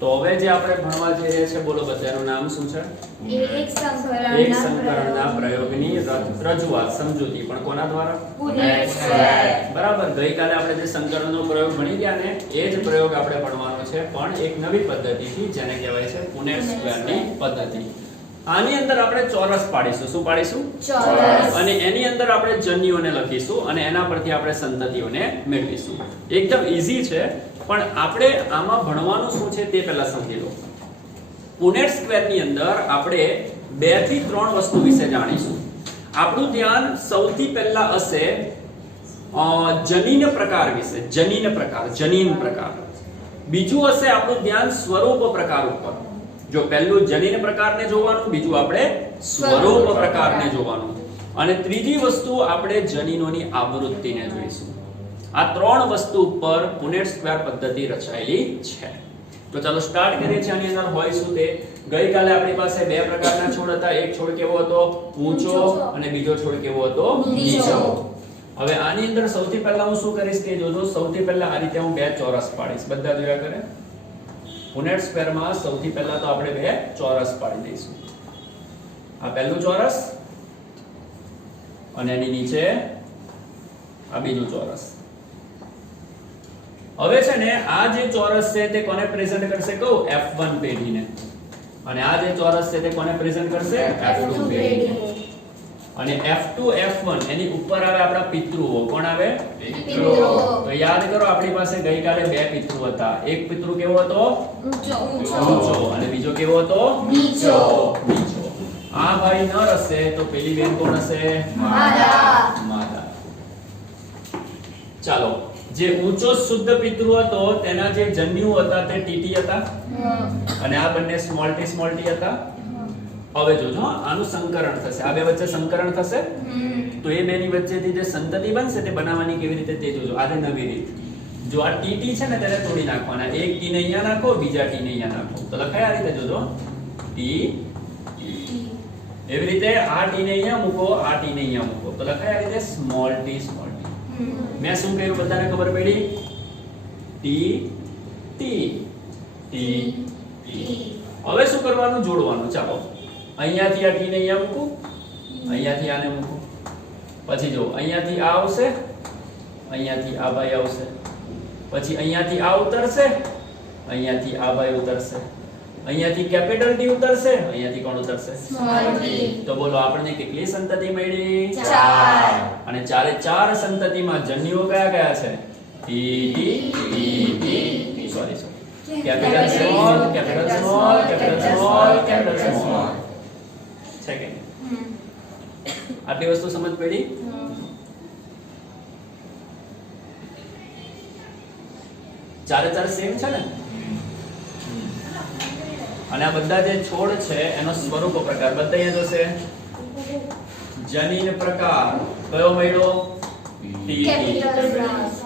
તો હવે જે આપણે ભણવા જઈ રહ્યા છે, બોલો બધાનું નામ શું છે? એક સંકરણના પ્રયોગની રજૂઆત, સમજૂતી, પણ કોના દ્વારા? Punnett square. બરાબર. ગઈકાલે આપણે જે સંકરણનો પ્રયોગ ભણી ગયા ને, એ જ પ્રયોગ આપણે ભણવાનો છે, પણ એક નવી પદ્ધતિથી, જેને કહેવાય છે પુનેટ સ્ક્વેરની પદ્ધતિ. આની અંદર આપણે ચોરસ પાડીશું. શું પાડીશું? ચોરસ. અને એની અંદર આપણે જન્યુઓને લખીશું અને એના પરથી આપણે સંતતિઓને મેળવીશું. એકદમ ઈઝી છે, પણ આપણે આમાં ભણવાનું શું છે તે પહેલા સમજી લો. પુનેટ સ્ક્વેરની અંદર આપણે 2 થી 3 વસ્તુ વિશે જાણીશું. આપણું ધ્યાન સૌથી પહેલા હશે જનીન પ્રકાર વિશે. જનીન પ્રકાર. બીજું હશે આપણું ધ્યાન સ્વરૂપ પ્રકાર ઉપર. જો પહેલું જનીન પ્રકારને જોવાનું, બીજું આપણે સ્વરૂપ પ્રકારને જોવાનું, અને ત્રીજી વસ્તુ આપણે જનીનોની આવૃત્તિને જોઈશું. આ 3 વસ્તુ ઉપર પુનેટ સ્ક્વેર પદ્ધતિ રચાયેલી છે. તો ચાલો સ્ટાર્ટ કરીએ છીએ. આની અંદર હોય શું તે ગઈકાલે આપણી પાસે 2 પ્રકારના છોડ હતા. એક છોડ કેવો હતો? ઊંચો, અને બીજો છોડ કેવો હતો? નીચો. હવે આની અંદર સૌથી પહેલા હું શું કરીશ તે જોજો. સૌથી પહેલા આ રીતે હું 2 ચોરસ પાડીશ. બધા જોયા કરે. પુનેટ સ્ક્વેરમાં સૌથી પહેલા તો આપણે 2 ચોરસ પાડી દઈશું. આ પહેલું ચોરસ અને એની નીચે આ બીજું ચોરસ. હવે છે ને આ જે ચોરસ છે તે કોને પ્રેઝન્ટ કરશે કહું? F1 પેઢીને. અને આ જે ચોરસ છે તે કોને પ્રેઝન્ટ કરશે? F2 પેઢીને. અને F2 F1 એની ઉપર આવે આપણા પિતૃઓ. કોણ આવે? પિતૃઓ. તો યાદ કરો આપણી પાસે ગઈકાલે 2 પિતૃ હતા. એક પિતૃ કેવો હતો? ઊંચો. અને બીજો કેવો હતો? નીચો. આ ભાઈ નર હશે તો પેલી બેન કોણ હશે? માદા. ચાલો, જે ઊંચો શુદ્ધ પિતૃ હતો તેના જે જન્યુ હતા તે ટીટી હતા, અને આ બંને સ્મોલ ટી હતા. હવે જોજો, આનું સંકરણ થશે. આ બે વચ્ચે સંકરણ થશે, તો એ બેની વચ્ચેથી જે સંતતિ બનશે તે બનાવવાની કેવી રીતે તે જોજો. આ નવી રીત. જો આ ટી છે ને તેને તોડી નાખવાના. એક ટી ને અહીંયા નાખો, બીજા ટી ને અહીંયા નાખો, તો લખાય આ રીતે. જોજો, ટી. એવી રીતે આ ટી ને અહીંયા મૂકો, આ ટી ને અહીંયા મૂકો, તો લખાય આ રીતે સ્મોલ ટી. મેં શું કહ્યું બધાને ખબર પડી? T T T T. હવે શું કરવાનું? જોડવાનું. ચાલો, અહીંયાથી આ ટી ને અહીંયા મૂકું, અહીંયાથી આને મૂકું. પછી જો અહીંયાથી આ આવશે, અહીંયાથી આ ભાઈ આવશે, પછી અહીંયાથી આ ઉતરશે, અહીંયાથી આ ભાઈ ઉતરશે, અહીંયાથી કેપિટલ ટી ઉતરશે, અહીંયાથી કોણ ઉતરશે? Small T. તો બોલો આપણને કેટલી સંતતિ મળી? 4. અને 4 સંતતિમાં જન્યુઓ કયા કયા છે? T. Sorry. Capital small, capital small, capital small, capital small. છે કે આટલી વસ્તુ સમજ પડી? ચારે સેમ છે ને? અને આ બધા જે છોડ છે એનો સ્વરૂપ પ્રકાર બધા અહીંયા જોશે. જનીન પ્રકાર કયો મળ્યો?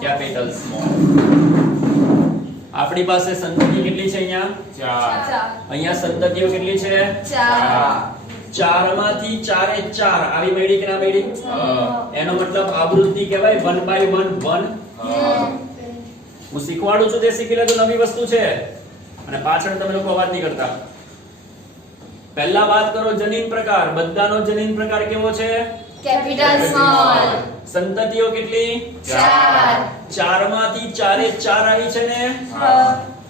Capital small. આપણી પાસે સંતતિ કેટલી છે અહીંયા? 4. અહીંયા સંતતિઓ કેટલી છે? 4. 4 માંથી 4 એ 4 આવી મળી કે ના મળી? એનો મતલબ આવૃત્તિ કહેવાય 1 by 1 1. હું શીખવાડું છું તે શીખી લેજો. નવી વસ્તુ છે, અને પાછળ તમે લોકો વાત નહીં કરતા. પહેલા વાત કરો જનીન પ્રકાર. બધાનો જનીન પ્રકાર કેવો છે? Capital small. સંતતિઓ કેટલી? 4. 4 માંથી 4 એ 4 આવી છે ને?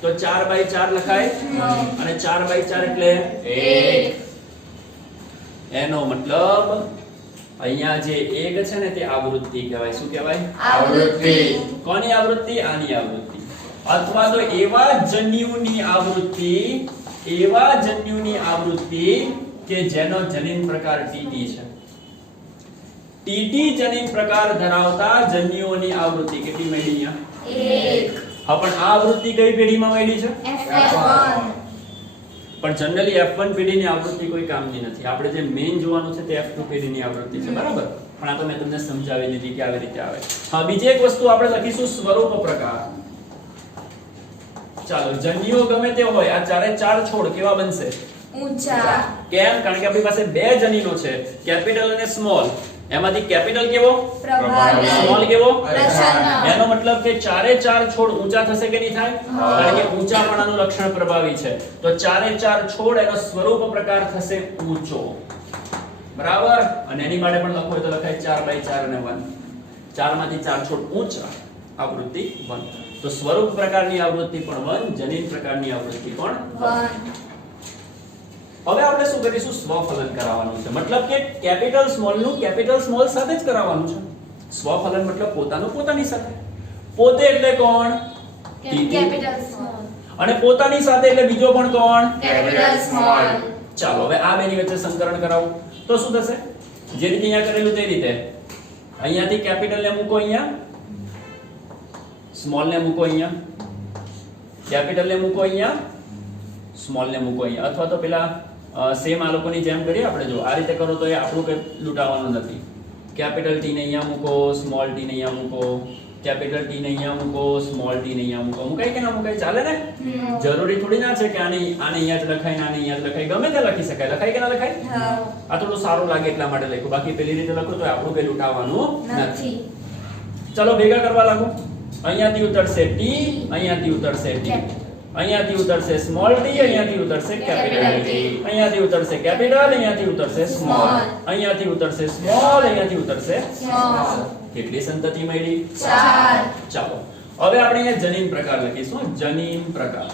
તો 4 by 4 લખાય, અને 4 by 4 એટલે 1. એનો મતલબ અહીંયા જે એક છે ને તે આવૃત્તિ કહેવાય. શું કહેવાય? આવૃત્તિ. કોની આવૃત્તિ? આની આવૃત્તિ. અથવા તો એવા જન્યુની આવૃત્તિ કે જેનો જનીન પ્રકાર ટીટી છે. ટીટી જનીન પ્રકાર ધરાવતા જન્યુઓની આવૃત્તિ કેટલી મળી અહીંયા? 1. હા, પણ આ આવૃત્તિ કઈ પેઢીમાં મળી છે? F1. પણ જનરલી F1 પેઢીની આવૃત્તિ કોઈ કામની નથી. આપણે જે મેઈન જોવાનું છે તે F2 પેઢીની આવૃત્તિ છે, બરાબર? પણ આ તો મેં તમને સમજાવી દીધી કે આવી રીતે આવે. હા, બીજી એક વસ્તુ આપણે લખીશું સ્વરૂપ પ્રકાર. ચાલો, જન્યુઓ ગમે તે હોય, આ 4 છોડ કેવા બનશે? ઊંચા. કેમ? કારણ કે આપણી પાસે 2 જનીનો છે, કેપિટલ અને સ્મોલ. એમાંથી કેપિટલ કેવો, પ્રભાવી, સ્મોલ કેવો, પ્રસન્ન. એનો મતલબ કે ચારે ચાર છોડ ઊંચા થશે કે નહીં થાય? કારણ કે ઊંચાપણાનું લક્ષણ પ્રભાવી છે. તો ચારે ચાર છોડ એનો સ્વરૂપ પ્રકાર થશે ઊંચો. બરાબર. અને એની માટે પણ લખવું હોય તો લખાય 4/4 અને 1. 4 માંથી 4 છોડ ઊંચા, આવૃત્તિ 1. તો સ્વરૂપ પ્રકારની આવૃત્તિ પણ 1, જનીન પ્રકારની આવૃત્તિ પણ 1. હવે આપણે શું કરીશું? સ્વફલન કરાવવાનું છે. મતલબ કે કેપિટલ સ્મોલ નું કેપિટલ સ્મોલ સાથે જ કરાવવાનું છે. સ્વફલન મતલબ પોતાનું પોતાની સાથે. પોતે એટલે કોણ? કેપિટલ સ્મોલ, અને પોતાની સાથે એટલે બીજો પણ કોણ? Capital small. ચાલો હવે આ બેની વચ્ચે સંકરણ કરાવો તો શું થશે? જે રીતે અહીંયા કરેલું તે રીતે. અહીંયાથી કેપિટલ ને મૂકો અહીંયા, સ્મોલ ને મૂકો અહીંયા, કેપિટલ ને મૂકો અહીંયા, સ્મોલ ને મૂકો અહીંયા. અથવા તો પેલા સેમ આ લોકોની જેમ કરીએ આપણે. જો આ રીતે કરો તો એ આપણું કઈ લૂંટાવાનું નથી. કેપિટલ ટી ને અહીંયા મૂકો, સ્મોલ ટી ને અહીંયા મૂકો, કેપિટલ ટી ને અહીંયા મૂકો, સ્મોલ ટી ને અહીંયા મૂકો. મુકાય કે ના મુકાય? ચાલે ને? જરૂરી થોડી ના છે કે આને અહીંયા જ લખાય ને આને અહીંયા જ લખાય. ગમે તે લખી શકાય. લખાય કે ના લખાય? આ થોડું સારું લાગે એટલા માટે લખ્યું. બાકી પેલી રીતે લખો તો આપણું કઈ લૂંટાવાનું નથી. ચલો ભેગા કરવા લાગો. અહીંયાથી ઉતરશે ટી, અહીંયાથી ઉતરશે ટી, અહીંયાથી ઉતરશે સ્મોલ ટી, અહીંયાથી ઉતરશે કેપિટલ ટી, અહીંયાથી ઉતરશે કેપિટલ, અહીંયાથી ઉતરશે સ્મોલ, અહીંયાથી ઉતરશે સ્મોલ, અહીંયાથી ઉતરશે સ્મોલ. કેટલી સંતતિ મળી? 4. ચાલો હવે આપણે અહીંયા જનીન પ્રકાર લખીશું. જનીન પ્રકાર.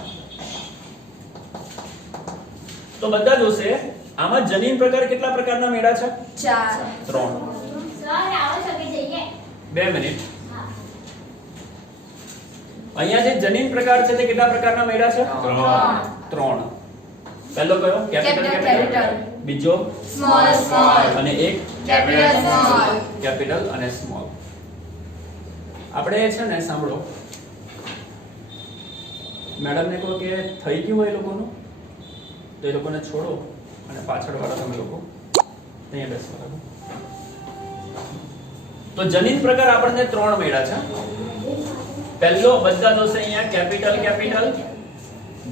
તો બધા જોશે આમાં જનીન પ્રકાર કેટલા પ્રકારના મેળા છે? 4. 3. સર આવો છો કે જઈએ? 2 મિનિટ. અહીંયા જે જનીન પ્રકાર છે તે કેટલા પ્રકારના મેળા છે? 3. પહેલો કયો? કેપિટલ. બીજો સ્મોલ સ્મોલ. અને એક કેપિટલ સ્મોલ. કેપિટલ અને સ્મોલ. આપણે છે ને સાંભળો, મેડમ ને કહો કે થઈ ગયું હોય એ લોકોનું તો એ લોકોને છોડો અને પાછળ વાળા તમે લોકો અહીંયા બેસવા લાગો. તો જનીન પ્રકાર આપણને 3 મળ્યા છે. પહેલો બધા જોશે અહીંયા કેપિટલ કેપિટલ,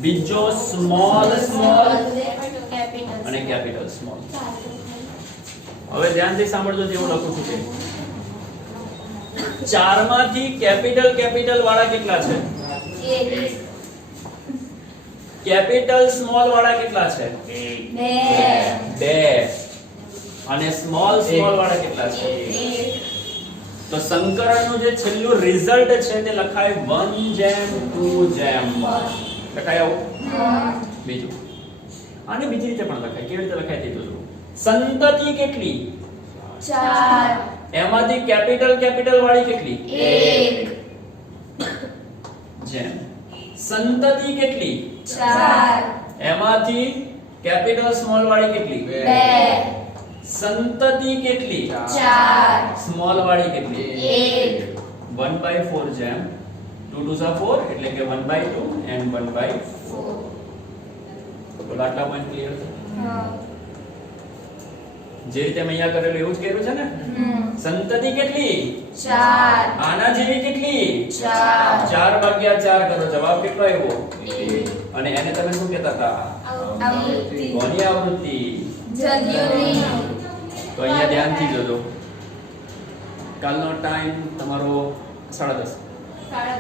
બીજો સ્મોલ સ્મોલ અને કેપિટલ સ્મોલ. હવે ધ્યાનથી સાંભળજો જેવું લખું છું તે. 4 માંથી કેપિટલ કેપિટલ વાળા કેટલા છે? 1. કેપિટલ સ્મોલ વાળા કેટલા છે? 2. 2. અને સ્મોલ સ્મોલ વાળા કેટલા છે? 1. તો સંકરણનું જે છેલ્લું રિઝલ્ટ છે તે લખાય 1:2:1. લખાય આવું? બીજું આને બીજી રીતે પણ લખાય. કેવી રીતે લખાય તે જોજો. સંતતિ કેટલી? 4. એમાંથી કેપિટલ કેપિટલ વાળી કેટલી? 1. જેમ સંતતિ કેટલી? 4. એમાંથી કેપિટલ સ્મોલ વાળી કેટલી? 2. સંતતિ કેટલી? 4. સ્મોલ વાળી કેટલી? 1. 1/4 જેમ 2 2 4 એટલે કે 1/2 and 1/4. તો આટલા પોઈન્ટ ક્લિયર છે? જે રીતે મેં અહીંયા કરેલું એવું જ કર્યું છે ને? સંતતિ કેટલી? 4. આના જેવી કેટલી? 4. 4/4 કરો. જવાબ કેટલો આવ્યો? 1. અને એને તમે શું કહેતા હતા? આવૃત્તિ. કોની આવૃત્તિ? જન્યુની. તો અહીંયા ધ્યાનથી જોજો. કાલનો ટાઈમ તમારો 10:30. હા.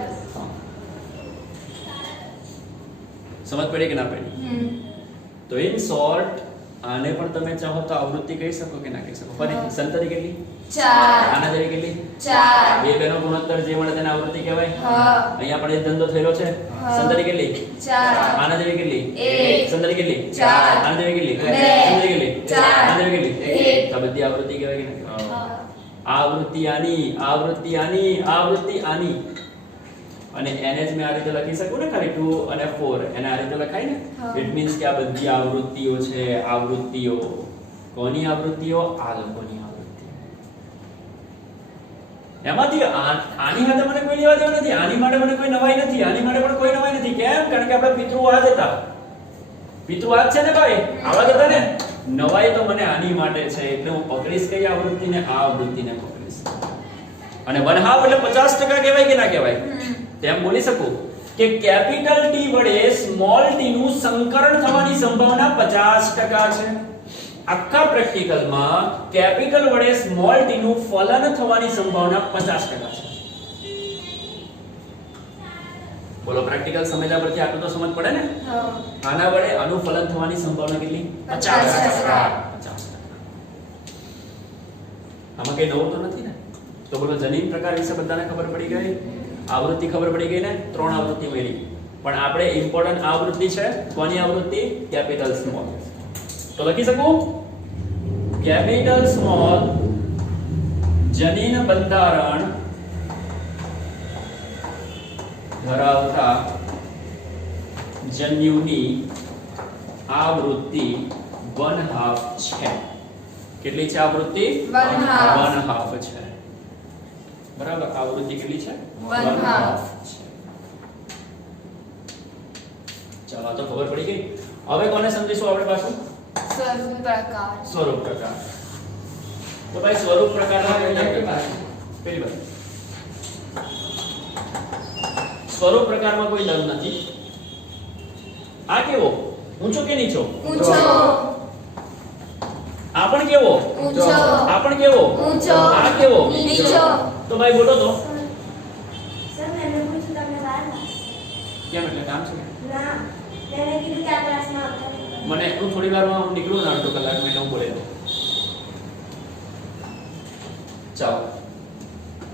સમજ પડી કે ના પડી? તો ઇન શોર્ટ આને પણ તમે ચાહો તો આવૃત્તિ કહી શકો કે ના કહી શકો? ફરીથી સંતતિ કેટલી? 4. આના જેવી કેટલી? 4. બે બેનો ગુણોત્તર જે મળે તેને આવૃત્તિ કહેવાય. હા. અહીંયા પણ એ ધંધો થયેલો છે. સંતતિ કેટલી? 4. આના જેવી કેટલી? 1. સંતતિ કેટલી? 4. આના જેવી કેટલી? 2. સંતતિ કેટલી? 4. આના જેવી કેટલી? 1. તો બધી આવૃત્તિ કહેવાય કે ના કહેવાય? આવૃત્તિ આની, આવૃત્તિ આની, આવૃત્તિ આની. અને એને જ મેં આ રીતે લખી શકું ને ખાલી 2 અને 4 એને આ રીતે લખાય ને? ઇટ મીન્સ કે આ બધી આવૃત્તિઓ છે. આવૃત્તિઓ કોની આવૃત્તિઓ? આ લોકોની આવૃત્તિ. એમાંથી આની સાથે મને કોઈ લેવા દેવા નથી. આની માટે મને કોઈ નવાઈ નથી. આની માટે પણ કોઈ નવાઈ નથી. કેમ? કારણ કે આપણા પિતૃ આ જ હતા. પિતૃ આ જ છે ને ભાઈ? આવા જ હતા ને? નવાઈ તો મને આની માટે છે એટલે હું પકડીશ કઈ આવૃત્તિને? આ આવૃત્તિને પકડીશ. અને 1/2 એટલે 50% કહેવાય કે ના કહેવાય? તેમ બોલી શકું કે કેપિટલ T વડે સ્મોલ t નું સંકરણ થવાની સંભાવના 50% છે. આખા પ્રેક્ટિકલમાં કેપિટલ વડે સ્મોલ t નું ફલન થવાની સંભાવના 50% છે. બોલો પ્રેક્ટિકલ સમજ્યા પરથી આટલું તો સમજ પડે ને? આના વડે આનું ફલન થવાની સંભાવના કેટલી? 50%. આમાં કઈ નવું તો નથી ને? તો બોલો જનીન પ્રકાર વિશે બધાને ખબર પડી ગઈ, આવૃત્તિ ખબર પડી ગઈ ને? 3 આવૃત્તિ મળી. પણ આપણે ઇમ્પોર્ટન્ટ આવૃત્તિ છે કોની આવૃત્તિ? Capital small. તો લખી શકું કેપિટલ સ્મોલ જનીન બંધારણ ધરાવતા જન્યુની આવૃત્તિ 1/2 છે. કેટલી છે આવૃત્તિ? 1/2 છે. બરાબર, આવૃત્તિ કેટલી છે? 1/2 છે. ચાલો આ તો ખબર પડી ગઈ. હવે કોને સમજીશું આપણે પાછું? સ્વરૂપ પ્રકાર. સ્વરૂપ પ્રકાર. તો ભાઈ સ્વરૂપ પ્રકારના પેલી બાજુ સ્વરૂપ પ્રકારમાં કોઈ દળ નથી. આ કેવો? ઊંચો કે નીચો? ઊંચો. આ પણ કેવો? ઊંચો. આ પણ કેવો? ઊંચો. આ કેવો? નીચો. તો ભાઈ બોલો તો સર મેં પૂછ્યું તમને બહાર કેમ? એટલે કામ છે? ના તેને કીધું કે આ ક્લાસમાં આવતા રહેજો. મને હું થોડી વારમાં હું નીકળું ને અડધો કલાક મેં હું બોલે ચાલો.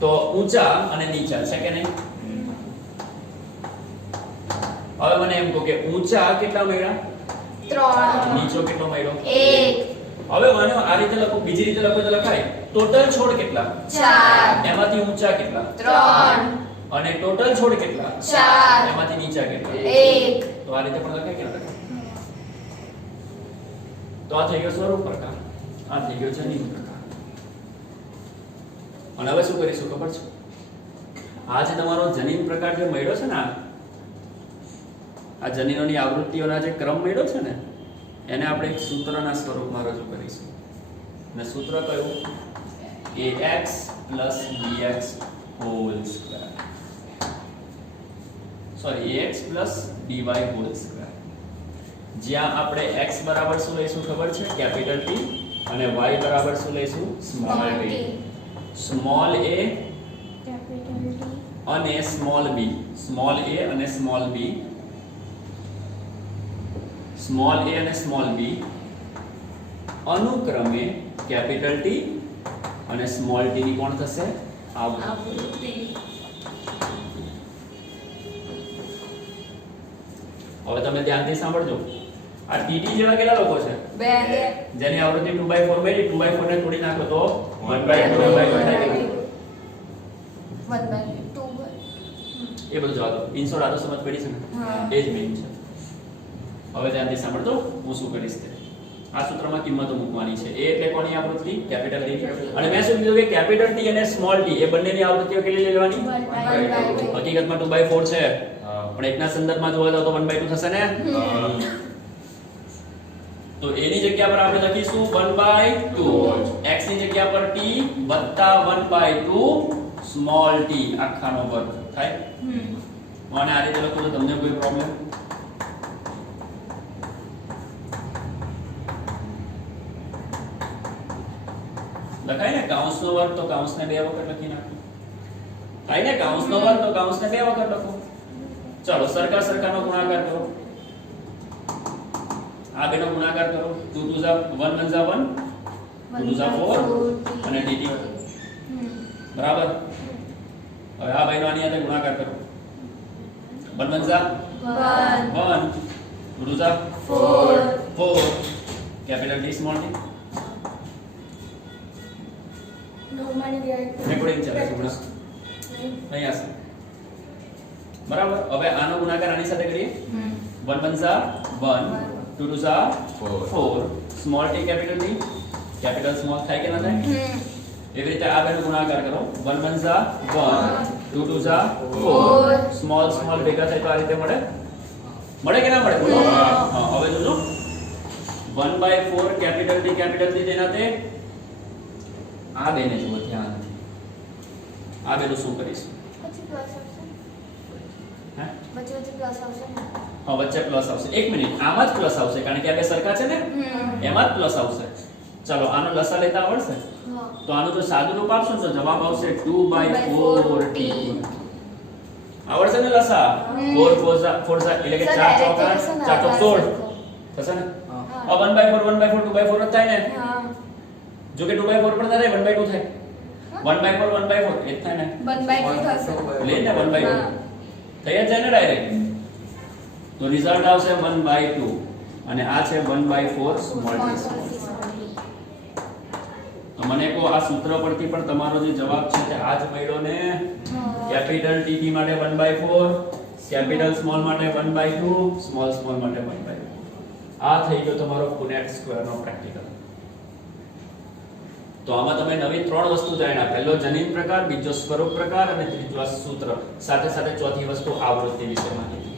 તો ઊંચા અને નીચા છે કે નહીં? હવે મને એમ કહો કે ઊંચા કેટલા મળ્યા? 3 નીચો કેટલો મળ્યો? 1 હવે મને આ રીતે લખું, બીજી રીતે લખો તો લખાય ટોટલ છોડ કેટલા? 4 એમાંથી ઊંચા કેટલા? 3 અને ટોટલ છોડ કેટલા? 4 એમાંથી નીચા કેટલા? 1 તો આ રીતે પણ લખાય કે ન લખાય? તો આ થઈ ગયો સ્વરૂપ પ્રકાર, આ થઈ ગયો જનીન પ્રકાર. અને હવે શું કરીશું ખબર છે? આ જે તમારો જનીન પ્રકાર જે મળ્યો છે ને, આ જનીનોની આવૃત્તિઓના જે ક્રમ મળ્યો છે ને, એને આપણે એક સૂત્રના સ્વરૂપમાં રજૂ કરીશું. અને સૂત્ર કયું? ax bx whole square. Sorry, ax dy whole square. જ્યાં આપણે x બરાબર શું લઈશું ખબર છે? Capital T. અને y બરાબર શું લઈશું? Small t. સ્મોલ a અને સ્મોલ b. સ્મોલ a અને સ્મોલ b. સ્મોલ a અને સ્મોલ b અનુક્રમે કેપિટલ T અને સ્મોલ t ની કોણ થશે? આવૃત્તિ. હવે તમે ધ્યાનથી સાંભળજો. આ tt જેવા કેટલા લોકો છે? 2 જેની આવૃત્તિ 2/4 મળી. 2/4 ને તોડી નાખો તો 1/2 1/2 થાય કે 1/2 એ બધું જવા દો. ઇન્સોર્ટ આ તો સમજ પડી છે ને? હા. એ જ મેઇન છે. હવે ધ્યાનથી સાંભળજો, હું શું કરીશ તે. આ સૂત્રમાં કિંમતો મૂકવાની છે. a એટલે કોની આવૃત્તિ? Capital T. અને મેં શું કીધું કે કેપિટલ T અને સ્મોલ t એ બંનેની આવૃત્તિઓ કેટલી લેવાની? 1/2 હકીકતમાં 2/4 છે, પણ એકના સંદર્ભમાં જોવા તો 1/2 થશે ને? તો a ની જગ્યા પર આપણે લખીશું 1/2, x ની જગ્યા પર t વત્તા 1/2 સ્મોલ t આખાનો વર્ગ થાય. અને આ રીતે લખો તો તમને કોઈ પ્રોબ્લેમ? લખાય ને? કૌંસનો વર્ગ તો કૌંસને 2 વખત લખી નાખો. થાય ને? કૌંસનો વર્ગ તો કૌંસને 2 વખત લખો. ચાલો સરખા સરખાનો ગુણાકાર કરો. આ બેનો ગુણાકાર કરો. 2 2 જા 1 1 જા 1, 2 જા 4 અને dt. બરાબર. હવે આ બેનો આની સાથે ગુણાકાર કરો. 1 1 જા 1, 2 જા 4 capital T small t. Recording ચાલે છે હમણાં અહીંયા છે. બરાબર. હવે આનો ગુણાકાર આની સાથે કરીએ. 1 1 જા 1, 2 2 જા 4 small t capital T. Capital small થાય કે ના થાય? એવી રીતે આ બેનો ગુણાકાર કરો. 1 1 જા 1, 2 2 જા 4 સ્મોલ સ્મોલ ભેગા થાય તો આ રીતે મળે. મળે કે ના મળે? હા. હવે જોજો 1/4 કેપિટલ T તેના તે આ બેને જુઓ ધ્યાનથી. આ બેનું શું કરીશું? હે વચ્ચે વચ્ચે પ્લસ આવશે ને? હા વચ્ચે પ્લસ આવશે. એક મિનિટ, આમાં જ પ્લસ આવશે કારણ કે આ બે સરખા છે ને, એમાં જ પ્લસ આવશે. ચલો આનો લસા લેતા આવડશે? હા. તો આનું જો સાદું રૂપ આપશો ને તો જવાબ આવશે 2/4t. આવડશે ને લસા? 4 એટલે કે 4 ચોકા 4 તો 16 થશે ને? આ 1/4 1/4 2/4 જ થાય ને? હા. જો કે 2/4 પણ ના થાય, 1/2 થાય. 1/4 1/4 એ જ થાય ને? 1/2 થશે. લે ને 1/2 હા. થઈ જ જાય ને ડાયરેક્ટ. તો રિઝલ્ટ આવશે 1/2 અને આ છે 1/4 સ્મોલ t. તો મને કહો આ સૂત્ર પરથી પણ તમારો જે જવાબ છે તે આ જ મળ્યો ને? કેપિટલ ટીટી માટે 1/4, કેપિટલ સ્મોલ માટે 1/2, સ્મોલ સ્મોલ માટે 1/2. આ થઈ ગયો તમારો પુનેટ સ્ક્વેર નો પ્રેક્ટિકલ. તો આમાં તમે નવી 3 વસ્તુ જાણ્યા. પહેલો જનીન પ્રકાર, બીજો સ્વરૂપ પ્રકાર અને ત્રીજો સૂત્ર. સાથે સાથે ચોથી વસ્તુ આવૃત્તિ વિશે માહિતી.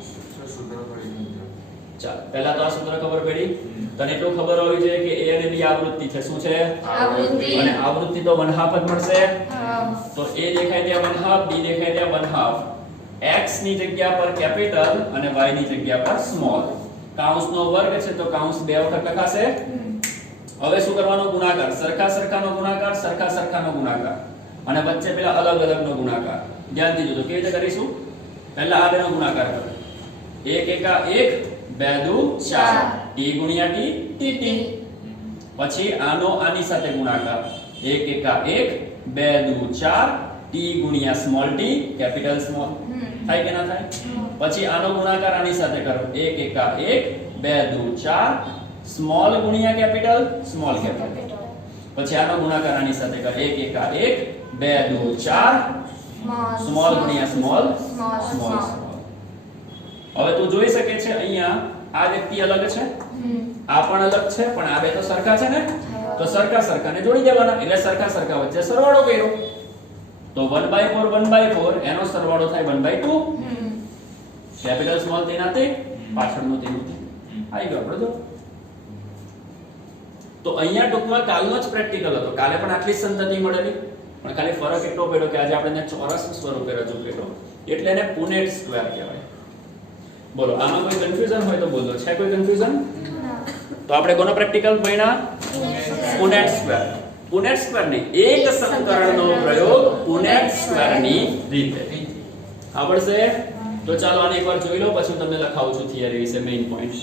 ચાલ પહેલા તો આ સૂત્ર ખબર પડી. તને એટલું ખબર હોવી જોઈએ કે a અને b આવૃત્તિ છે. શું છે? આવૃત્તિ. અને આવૃત્તિ તો 1/2 જ મળશે. હા. તો a દેખાય ત્યાં 1/2, b દેખાય ત્યાં 1/2. x ની જગ્યા પર કેપિટલ અને y ની જગ્યા પર સ્મોલ. કૌંસનો વર્ગ છે તો કૌંસ બે વખત લખાશે. હવે શું કરવાનો? ગુણાકાર. સરખા સરખાનો ગુણાકાર, સરખા સરખાનો ગુણાકાર અને વચ્ચે પેલા અલગ અલગનો ગુણાકાર. ધ્યાનથી જોજો કેવી રીતે કરીશું. પહેલા આ બેનો ગુણાકાર કરો. 1 એકા 1, 2 દુ 4, t ગુણ્યા t, tt. પછી આનો આની સાથે ગુણાકાર. 1 એકા 1, 2 દુ 4, t ગુણ્યા સ્મોલ t, કેપિટલ સ્મોલ. થાય કે ના થાય? પછી આનો ગુણાકાર આની સાથે કરો. 1 એકા 1, 2 દુ 4, સ્મોલ ગુણ્યા કેપિટલ, સ્મોલ કેપિટલ. પછી આનો ગુણાકાર આની સાથે કરો. 1 એકા 1, 2 દુ 4, સ્મોલ ગુણ્યા સ્મોલ, સ્મોલ. હવે તું જોઈ શકે છે અહીંયા આ વ્યક્તિ અલગ છે, આ પણ અલગ છે, પણ આ બે તો સરખા છે ને? તો સરખા સરખાને જોડી દેવાના. એટલે સરખા સરખા વચ્ચે સરવાળો કર્યો. તો 1/4 1/4 એનો સરવાળો થાય 1/2. કેપિટલ સ્મોલ તેના તે, પાછળનું તેનું તે. આવી ગયો આપણો જો. તો અહીંયા ટૂંકમાં કાલનો જ પ્રેક્ટિકલ હતો. કાલે પણ આટલી જ સંતતિ મળેલી, પણ ખાલી ફરક એટલો પડ્યો કે આજે આપણે ચોરસ સ્વરૂપે રજૂ કર્યો. એટલે એને પુનેટ સ્ક્વેર કહેવાય. બોલો આમાં કોઈ કન્ફ્યુઝન હોય તો બોલો. છે કોઈ કન્ફ્યુઝન? તો આપણે કોનો પ્રેક્ટિકલ ભણ્યા? Punnett square. પુનેટ સ્ક્વેર ની એક સંકરણનો પ્રયોગ પુનેટ સ્ક્વેરની રીતે. આવડશે? તો ચાલો આને એકવાર જોઈ લો, પછી હું તમને લખાવું છું થિયરી વિશે મેઈન પોઈન્ટ.